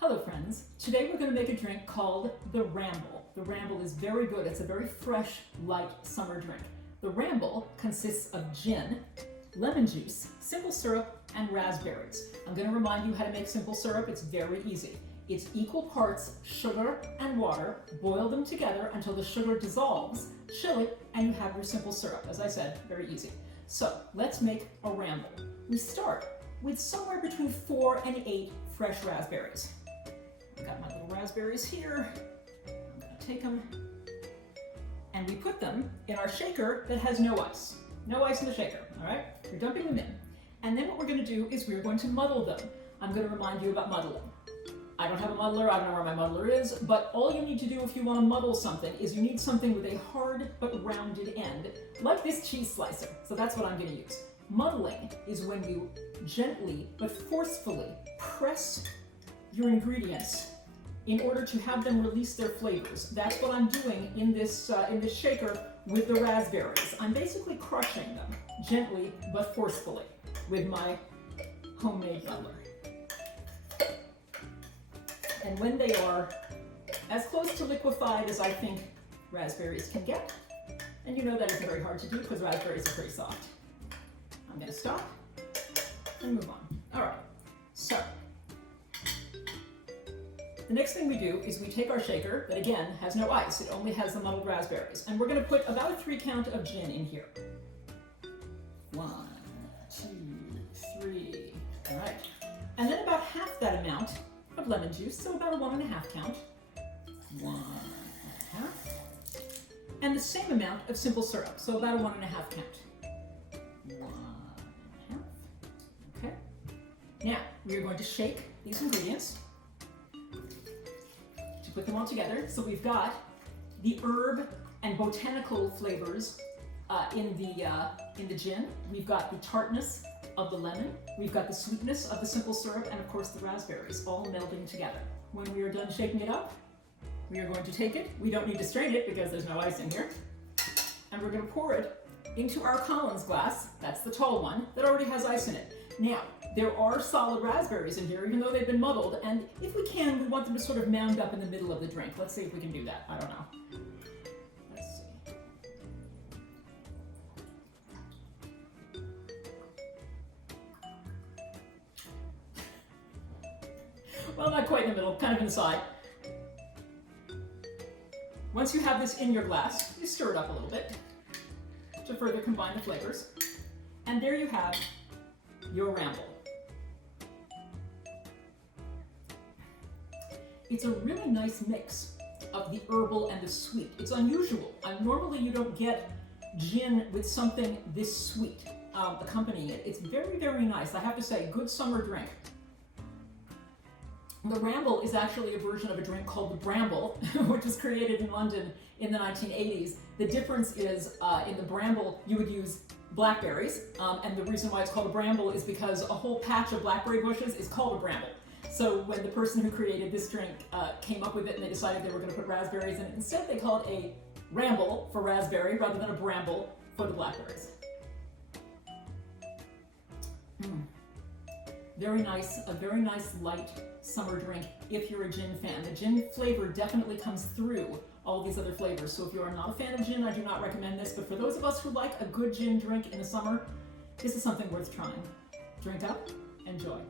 Hello friends, today we're going to make a drink called the Ramble. The Ramble is very good. It's a very fresh, light summer drink. The Ramble consists of gin, lemon juice, simple syrup, and raspberries. I'm going to remind you how to make simple syrup. It's very easy. It's equal parts sugar and water. Boil them together until the sugar dissolves, chill it, and you have your simple syrup. As I said, very easy. So let's make a Ramble. We start with somewhere between 4 and 8 fresh raspberries. I've got my little raspberries here. I'm going to take them and we put them in our shaker that has no ice. No ice in the shaker, all right? We're dumping them in. And then what we're going to do is we're going to muddle them. I'm going to remind you about muddling. I don't have a muddler, I don't know where my muddler is, but all you need to do if you want to muddle something is you need something with a hard but rounded end, like this cheese slicer. So that's what I'm going to use. Muddling is when you gently but forcefully press your ingredients in order to have them release their flavors. That's what I'm doing in this shaker with the raspberries. I'm basically crushing them gently but forcefully with my homemade muddler. And when they are as close to liquefied as I think raspberries can get, and you know that isn't very hard to do because raspberries are pretty soft, I'm going to stop and move on. All right, so the next thing we do is we take our shaker that again has no ice, it only has the muddled raspberries, and we're going to put about a 3 count of gin in here. 1, 2, 3, all right. And then about half that amount of lemon juice, so about a 1.5 count. 1.5. And the same amount of simple syrup, so about a 1.5 count. 1.5. Okay. Now, we are going to shake these ingredients to put them all together. So we've got the herb and botanical flavors in the gin. We've got the tartness of the lemon. We've got the sweetness of the simple syrup, and of course the raspberries all melding together. When we are done shaking it up, we are going to take it. We don't need to strain it because there's no ice in here. And we're going to pour it into our Collins glass. That's the tall one that already has ice in it. Now, there are solid raspberries in here, even though they've been muddled, and if we can, we want them to sort of mound up in the middle of the drink. Let's see if we can do that. I don't know. Let's see. Well, not quite in the middle, kind of inside. Once you have this in your glass, you stir it up a little bit to further combine the flavors. And there you have your Ramble. It's a really nice mix of the herbal and the sweet. It's unusual. Normally you don't get gin with something this sweet accompanying it. It's very, very nice. I have to say, good summer drink. The Ramble is actually a version of a drink called the Bramble, which was created in London in the 1980s. The difference is in the Bramble, you would use blackberries, and the reason why it's called a Bramble is because a whole patch of blackberry bushes is called a Bramble. So when the person who created this drink came up with it and they decided they were going to put raspberries in it, instead they called it a Ramble for raspberry rather than a Bramble for the blackberries. Very nice, a very nice light summer drink if you're a gin fan. The gin flavor definitely comes through all these other flavors. So if you are not a fan of gin, I do not recommend this. But for those of us who like a good gin drink in the summer, this is something worth trying. Drink up, enjoy.